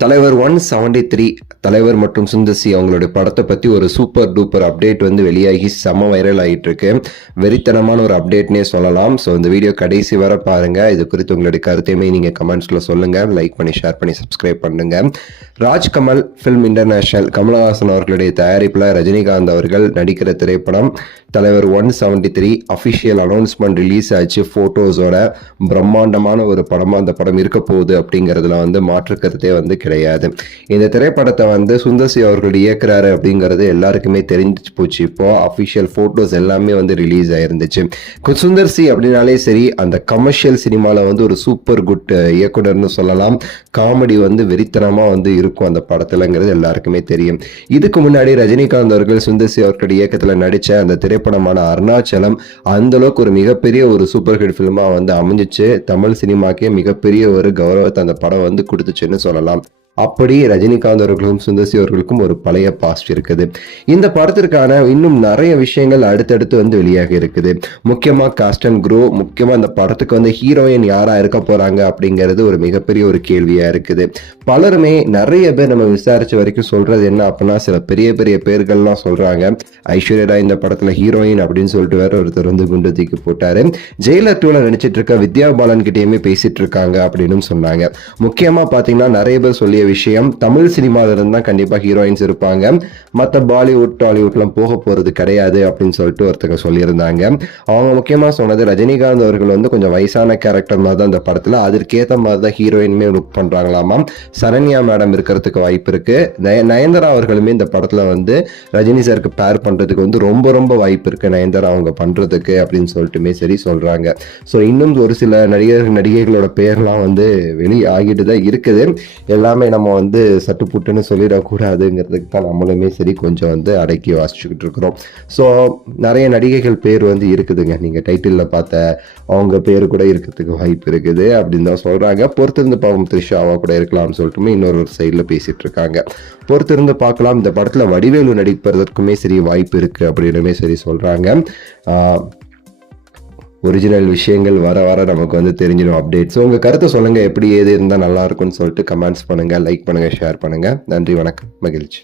தலைவர் 173 தலைவர் மற்றும் சுந்தர் அவங்களுடைய படத்தை பற்றி ஒரு சூப்பர் டூப்பர் அப்டேட் வந்து வெளியாகி செம்ம வைரல் ஆகிட்டு இருக்கு. வெறித்தனமான ஒரு அப்டேட்னே சொல்லலாம். ஸோ இந்த வீடியோ கடைசி வர பாருங்க. இது குறித்து உங்களுடைய கருத்தையுமே நீங்கள் கமெண்ட்ஸில் சொல்லுங்க. லைக் பண்ணி ஷேர் பண்ணி சப்ஸ்கிரைப் பண்ணுங்க. ராஜ்கமல் ஃபில்ம் இன்டர்நேஷனல் கமலஹாசன் அவர்களுடைய தயாரிப்பில் ரஜினிகாந்த் அவர்கள் நடிக்கிற திரைப்படம் தலைவர் 173 அஃபிஷியல் அனௌன்ஸ்மெண்ட் ரிலீஸ் ஆச்சு. ஃபோட்டோஸோட பிரம்மாண்டமான ஒரு படமாக அந்த படம் இருக்க போகுது அப்படிங்கிறதுல வந்து மாற்று கருத்தே வந்து கிடையாது. இந்த திரைப்படத்தை வந்து சுந்தர் சி அவர்கள் இயக்குறாரு அப்படிங்கிறது எல்லாருக்குமே தெரிஞ்சு போச்சு. இப்போ அஃபிஷியல் ஃபோட்டோஸ் எல்லாமே வந்து ரிலீஸ் ஆயிருந்துச்சு. சுந்தர் சி அப்படின்னாலே சரி, அந்த கமர்ஷியல் சினிமாவில் வந்து ஒரு சூப்பர் குட் இயக்குனர்னு சொல்லலாம். காமெடி வந்து வெறித்தனமாக வந்து இருக்கும் அந்த படத்துலங்கிறது எல்லாருக்குமே தெரியும். இதுக்கு முன்னாடி ரஜினிகாந்த் அவர்கள் சுந்தர் சி அவர்களுடைய இயக்கத்தில் நடித்த அந்த திரைப்படமான அருணாச்சலம் அந்த அளவுக்கு ஒரு மிகப்பெரிய ஒரு சூப்பர் ஹிட் ஃபிலிமா வந்து அமைஞ்சிச்சு. தமிழ் சினிமாக்கே மிகப்பெரிய ஒரு கௌரவத்தை அந்த படம் வந்து கொடுத்துச்சுன்னு சொல்லலாம். அப்படி ரஜினிகாந்த் அவர்களுக்கும் சுந்தர் சி அவர்களுக்கும் ஒரு பழைய பாஸ்ட் இருக்குது. இந்த படத்திற்கான இன்னும் நிறைய விஷயங்கள் அடுத்தடுத்து வந்து வெளியாக இருக்குது. முக்கியமா காஸ்ட் அண்ட் க்ரோ, முக்கியமா இந்த படத்துக்கு வந்து ஹீரோயின் யாரா இருக்க போறாங்க அப்படிங்கிறது ஒரு மிகப்பெரிய ஒரு கேள்வியா இருக்குது. பலருமே நிறைய பேர் நம்ம விசாரிச்ச வரைக்கும் சொல்றது என்ன அப்படின்னா, சில பெரிய பெரிய பேர்கள்லாம் சொல்றாங்க ஐஸ்வர்யா ராய் இந்த படத்துல ஹீரோயின் அப்படின்னு சொல்லிட்டு வேற ஒருத்தர் வந்து குண்டு தூக்கி போட்டாரு. ஜெயிலர் 2ல நினைச்சிட்டு இருக்க வித்யா பாலன் கிட்டேயுமே பேசிட்டு இருக்காங்க அப்படின்னு சொன்னாங்க. முக்கியமா பாத்தீங்கன்னா நிறைய பேர் சொல்லி விஷயம், தமிழ் சினிமால இருந்தா கண்டிப்பா ஹீரோயின்ஸ் இருப்பாங்க, மற்ற பாலிவுட் டாலிவுட்லாம் போக போறது கிடையாது அப்படின்னு சொல்லிட்டு ஒருத்தங்க சொல்லியிருந்தாங்க. அவங்க முக்கியமா சொன்னது ரஜினிகாந்த் அவர்கள் வந்து கொஞ்சம் வயசான கேரக்டர் மாதிரி தான் இந்த படத்துல, அதற்கேற்ற மாதிரி தான் ஹீரோயினுமே லுக் பண்றாங்களாமா. சரண்யா மேடம் இருக்கிறதுக்கு வாய்ப்பு இருக்கு. நயன்தாரா அவர்களுமே இந்த படத்துல வந்து ரஜினி சாருக்கு பேர் பண்றதுக்கு வந்து ரொம்ப ரொம்ப வாய்ப்பு இருக்கு நயன்தாரா அவங்க பண்றதுக்கு அப்படின்னு சொல்லிட்டுமே சரி சொல்றாங்க. ஸோ இன்னும் ஒரு சில நடிகைகளோட பேர்லாம் வந்து வெளி ஆகிட்டு தான் இருக்குது. எல்லாமே நம்ம வந்து சட்டுப்புட்டுன்னு சொல்லிடக்கூடாதுங்கிறதுக்கு தான் நம்மளுமே சரி கொஞ்சம் வந்து அடக்கி வாசிச்சுக்கிட்டு இருக்கிறோம். ஸோ நிறைய நடிகைகள் பேர் வந்து இருக்குதுங்க. நீங்கள் டைட்டிலில் பார்த்த அவங்க பேர் கூட இருக்கிறதுக்கு வாய்ப்பு இருக்குது அப்படின்னு தான் சொல்கிறாங்க. பொறுத்திருந்து பார்க்கும் த்ரிஷாவா கூட இருக்கலாம்னு சொல்லிட்டுமே இன்னொரு சைடில் பேசிகிட்டு இருக்காங்க. பொறுத்திருந்து பார்க்கலாம். இந்த படத்தில் வடிவேலு நடிப்பதற்குமே சரி வாய்ப்பு இருக்குது அப்படின்னுமே சரி சொல்கிறாங்க. ஒரிஜினல் விஷயங்கள் வர வர நமக்கு வந்து தெரிஞ்சிடும் அப்டேட்ஸ். உங்கள் கருத்தை சொல்லுங்கள், எப்படி ஏது இருந்தால் நல்லா இருக்கும்னு சொல்லிட்டு கமெண்ட்ஸ் பண்ணுங்கள், லைக் பண்ணுங்கள், ஷேர் பண்ணுங்கள். நன்றி, வணக்கம், மகிழ்ச்சி.